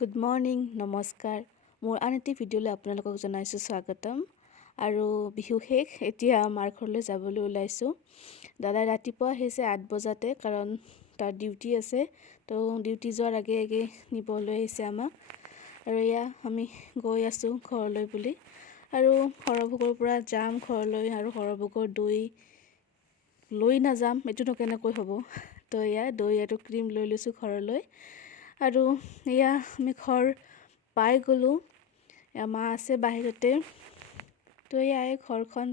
Good morning, নমস্কাৰ। মোৰ আন এটি ভিডিঅ'লৈ আপোনালোকক জনাইছোঁ স্বাগতম। আৰু বিহু শেষ, এতিয়া মাৰ ঘৰলৈ যাবলৈ ওলাইছোঁ। দাদাই ৰাতিপুৱা আহিছে 8 বজাতে, কাৰণ তাৰ ডিউটি আছে। তো ডিউটি যোৱাৰ আগে আগে নিবলৈ আহিছে আমাক। আৰু এয়া আমি গৈ আছোঁ ঘৰলৈ বুলি। আৰু সৰভোগৰ পৰা যাম ঘৰলৈ, আৰু সৰভোগৰ দৈ লৈ নাযাম, এইটোনো কেনেকৈ হ'ব। তো এয়া দৈ আৰু ক্ৰীম লৈ লৈছোঁ ঘৰলৈ। আৰু এয়া আমি ঘৰ পাই গ'লোঁ। মা আছে বাহিৰতে। তো এয়াই ঘৰখন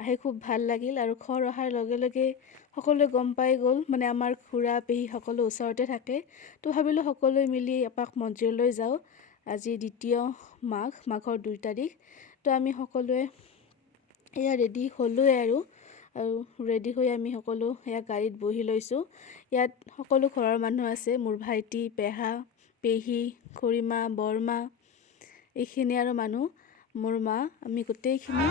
আহি খুব ভাল লাগিল। আৰু ঘৰ অহাৰ লগে লগে সকলোৱে গম পাই গ'ল, মানে আমাৰ খুৰা পেহী সকলো ওচৰতে থাকে। তো ভাবিলোঁ সকলোৱে মিলি এপাক মন্দিৰলৈ যাওঁ। আজি দ্বিতীয় মাঘৰ 2 তাৰিখ। তো আমি সকলোৱে এয়া ৰেডি হ'লোৱে আৰু ৰেডি হৈ আমি সকলো এয়া গাড়ীত বহি লৈছোঁ। ইয়াত সকলো ঘৰৰ মানুহ আছে, মোৰ ভাইটি, পেহা, পেহী, খুৰীমা, বৰমা, এইখিনি আৰু মানুহ, মোৰ মা, আমি গোটেইখিনি।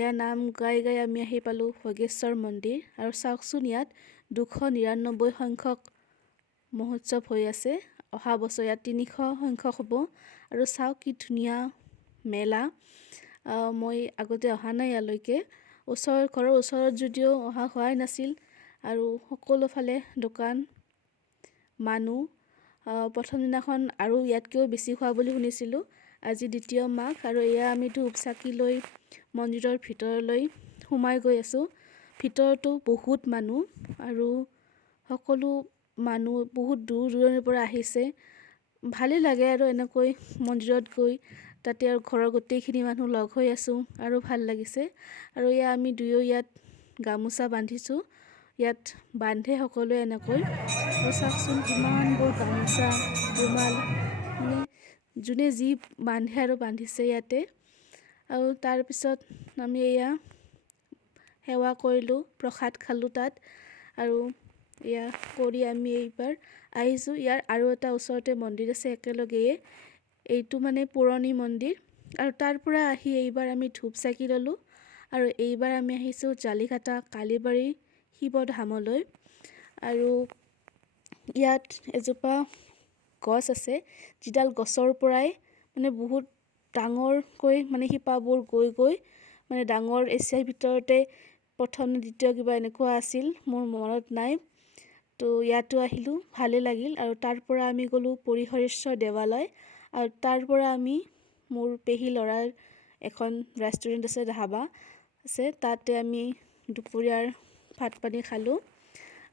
এয়া নাম গাই গাই আমি আহি পালোঁ ভোগেশ্বৰ মন্দিৰ। আৰু চাওকচোন, ইয়াত 299 সংখ্যক মহোৎসৱ হৈ আছে। অহা বছৰ ইয়াত 300 সংখ্যক হ'ব। আৰু চাওক কি ধুনীয়া মেলা। মই আগতে অহা নাই ইয়ালৈকে। ঘৰৰ ওচৰত যদিও অহা হোৱাই নাছিল। আৰু সকলো ফালে দোকান, মানুহ। প্ৰথম দিনাখন আৰু ইয়াতকৈও বেছি হোৱা বুলি শুনিছিলোঁ। আজি দ্বিতীয় মাঘ, আৰু এয়া আমি ধূপ চাকি লৈ মন্দিৰৰ ভিতৰলৈ সোমাই গৈ আছোঁ। ভিতৰতো বহুত মানুহ, আৰু সকলো মানুহ বহুত দূৰ দূৰণিৰ পৰা আহিছে। ভালেই লাগে আৰু এনেকৈ মন্দিৰত গৈ, তাতে আৰু ঘৰৰ গোটেইখিনি মানুহ লগ হৈ আছোঁ, আৰু ভাল লাগিছে। আৰু এয়া আমি দুয়ো ইয়াত গামোচা বান্ধিছোঁ। ইয়াত বান্ধে সকলোৱে এনেকৈ। আৰু চাওকচোন কিমানবোৰ গামোচা, ৰুমাল, মানে যোনে যি বান্ধে আৰু বান্ধিছে ইয়াতে। আৰু তাৰপিছত আমি এয়া সেৱা কৰিলোঁ, প্ৰসাদ খালোঁ তাত। আৰু এয়া কৰি আমি এইবাৰ আহিছোঁ। ইয়াৰ আৰু এটা ওচৰতে মন্দিৰ আছে একেলগেয়ে, এইটো মানে পুৰণি মন্দিৰ। আৰু তাৰ পৰা আহি এইবাৰ আমি ধূপ চাকি ল'লোঁ। আৰু এইবাৰ আমি আহিছোঁ জালিঘাটা কালীবাৰী শিৱধামলৈ। আৰু ইয়াত এজোপা গছ আছে, যিডাল গছৰ পৰাই মানে বহুত ডাঙৰকৈ মানে শিপাবোৰ গৈ গৈ মানে ডাঙৰ, এছিয়াৰ ভিতৰতে প্ৰথম দ্বিতীয় কিবা এনেকুৱা আছিল, মোৰ মনত নাই। তো ইয়াতো আহিলোঁ, ভালে লাগিল। আৰু তাৰ পৰা আমি গ'লোঁ পৰিহৰেশ্বৰ দেৱালয়। আৰু তাৰ পৰা আমি মোৰ পেহী ল'ৰাৰ এখন ৰেষ্টুৰেণ্ট আছে, ধাবা আছে, তাতে আমি দুপৰীয়াৰ ভাত পানী খালোঁ।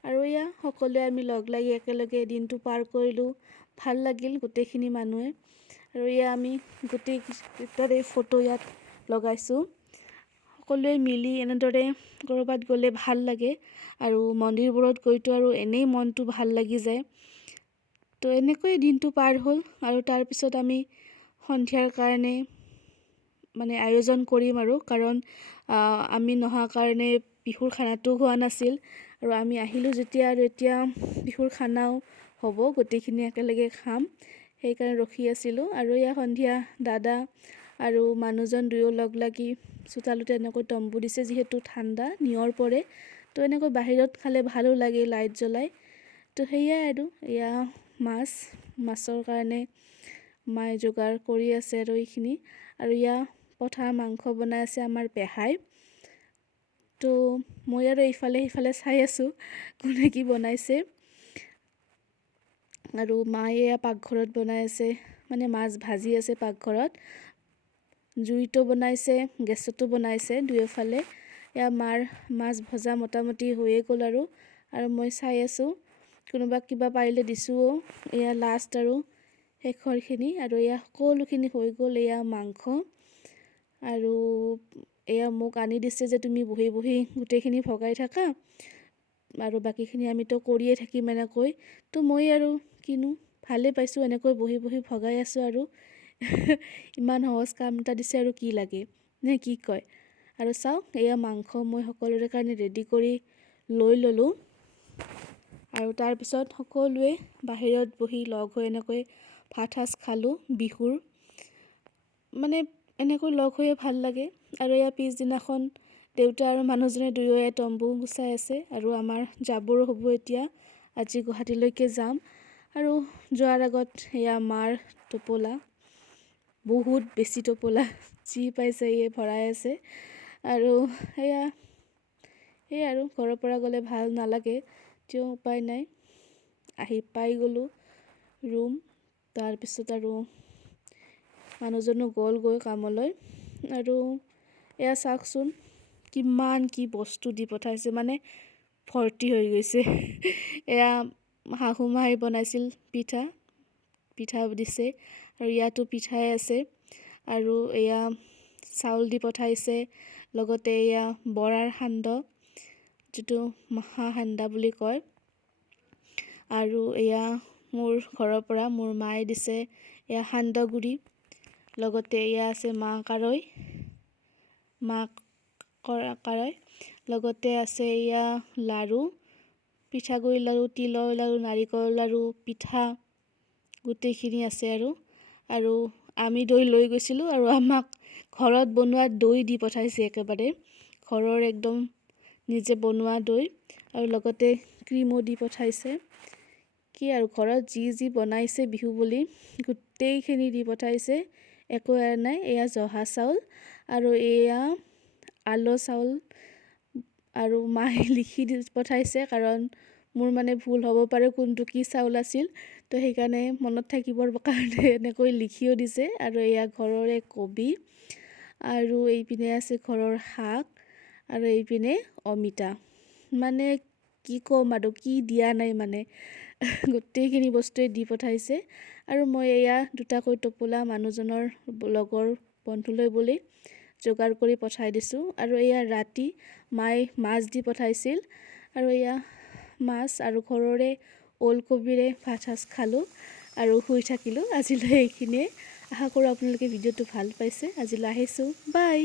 আৰু এয়া সকলোৱে আমি লগ লাগি একেলগে দিনটো পাৰ কৰিলোঁ, ভাল লাগিল গোটেইখিনি মানুহে। আৰু এয়া আমি গোটেইকেইটাৰে ফটো ইয়াত লগাইছোঁ। সকলোৱে মিলি এনেদৰে ক'ৰবাত গ'লে ভাল লাগে। আৰু মন্দিৰবোৰত গৈতো আৰু এনেই মনটো ভাল লাগি যায়। তো এনেকৈ দিনটো পাৰ হ'ল। আৰু তাৰপিছত আমি সন্ধিয়াৰ কাৰণে মানে আয়োজন কৰিম, আৰু কাৰণ আমি নহা কাৰণে বিহুৰ খানাটো হোৱা নাছিল। আৰু আমি আহিলোঁ যেতিয়া, আৰু এতিয়া বিহুৰ খানাও হ'ব, গোটেইখিনি একেলগে খাম, সেইকাৰণে ৰখি আছিলোঁ। আৰু এয়া সন্ধিয়া দাদা আৰু মানুহজন দুয়ো লগ লাগি চোতালতে এনেকৈ তম্বু দিছে, যিহেতু ঠাণ্ডা নিয়ৰ পৰে। তো এনেকৈ বাহিৰত খালে ভালো লাগে লাইট জ্বলাই। তো সেয়াই আৰু এয়া মাছৰ কাৰণে মায়ে যোগাৰ কৰি আছে আৰু এইখিনি। আৰু এয়া পঠাৰ মাংস বনাই আছে আমাৰ পেহাই। তো মই আৰু ইফালে সিফালে চাই আছোঁ কোনে কি বনাইছে। আৰু মায়ে এয়া পাকঘৰত বনাই আছে, মানে মাছ ভাজি আছে পাকঘৰত। জুইতো বনাইছে, গেছতো বনাইছে, দুয়োফালে। এয়া মাৰ মাছ ভজা মোটামুটি হৈয়ে গ'ল। আৰু মই চাই আছোঁ, কোনোবাক কিবা পাৰিলে দিছোঁও। এয়া লাষ্ট আৰু শেষৰখিনি। আৰু এয়া সকলোখিনি হৈ গ'ল। এয়া মাংস, আৰু এয়া মোক আনি দিছে যে তুমি বহি বহি গোটেইখিনি ভগাই থাকা, আৰু বাকীখিনি আমিতো কৰিয়ে থাকিম এনেকৈ। তো মই আৰু কিনো, ভালেই পাইছোঁ এনেকৈ বহি বহি ভগাই আছোঁ। আৰু ইমান সহজ কাম এটা দিছে, আৰু কি লাগে নে কি কয়। আৰু চাওক, এয়া মাংস মই সকলোৰে কাৰণে ৰেডি কৰি লৈ ল'লোঁ। আৰু তাৰপিছত সকলোৱে বাহিৰত বহি লগ হৈ এনেকৈ ভাত সাজ খালোঁ বিহুৰ। মানে এনেকৈ লগ হৈয়ে ভাল লাগে। আৰু ইয়াৰ পিছদিনাখন দেউতা আৰু মানুহজনে দুয়োয়ে তম্বু গুচাই আছে আৰু আমাৰ যাবৰ হ'ব এতিয়া। আজি গুৱাহাটীলৈকে যাম আৰু যোৱাৰ আগত এয়া মাৰ টোপোলা, বহুত বেছি টোপোলা, যি পাইছে ইয়ে ভৰাই আছে। আৰু সেয়াই আৰু ঘৰৰ পৰা গ'লে ভাল নালাগে, তেওঁ উপায় নাই। আহি পাই গ'লোঁ ৰুম। তাৰপিছত আৰু মানুহজনো গ'লগৈ কামলৈ। আৰু এয়া চাওকচোন কিমান কি বস্তু দি পঠাইছে, মানে ভৰ্তি হৈ গৈছে। এয়া শাহু মায়ে বনাইছিল পিঠা দিছে আৰু ইয়াতো পিঠাই আছে। আৰু এয়া চাউল দি পঠাইছে, লগতে এয়া বৰাৰ সান্দহ, যিটো মাহা সান্দা বুলি কয়। আৰু এয়া মোৰ ঘৰৰ পৰা মোৰ মায়ে দিছে এয়া সান্দহ গুড়ি, লগতে এয়া আছে মাহ কাৰৈ, লগতে আছে এয়া লাড়ু, পিঠাগুড়ি লাড়ু, তিলৰ লাড়ু, নাৰিকলৰ লাড়ু, পিঠা গোটেইখিনি আছে। আৰু আমি দৈ লৈ গৈছিলোঁ আৰু আমাক ঘৰত বনোৱা দৈ দি পঠাইছে, একেবাৰে ঘৰৰ একদম নিজে বনোৱা দৈ, আৰু লগতে ক্ৰীমো দি পঠাইছে। কি আৰু ঘৰত যি বনাইছে বিহু বুলি গোটেইখিনি দি পঠাইছে, একো এৰা নাই। এয়া জহা চাউল আৰু এয়া আলো চাউল। আৰু মায়ে লিখি দি পঠাইছে, কাৰণ মোৰ মানে ভুল হ'ব পাৰে কোনটো কি চাউল আছিল, তো সেইকাৰণে মনত থাকিবৰ কাৰণে এনেকৈ লিখিও দিছে। আৰু এয়া ঘৰৰে কবি, আৰু এইপিনে আছে ঘৰৰ শাক, আৰু এইপিনে অমিতা। মানে কি ক'ম আৰু, কি দিয়া নাই মানে গোটেইখিনি বস্তুৱে দি পঠাইছে। আৰু মই এয়া দুটাকৈ টোপোলা মানুহজনৰ লগৰ বন্ধুলৈ বুলি যোগাৰ কৰি পঠাই দিছোঁ। আৰু এয়া ৰাতি মায়ে মাছ দি পঠাইছিল, আৰু এয়া মাছ আৰু ঘৰৰে ওলকবিৰে ভাত সাজ খালোঁ আৰু শুই থাকিলোঁ। আজিলৈ এইখিনিয়ে। আশা কৰোঁ আপোনালোকে ভিডিঅ'টো ভাল পাইছে। আজিলৈ আহিছোঁ, বাই।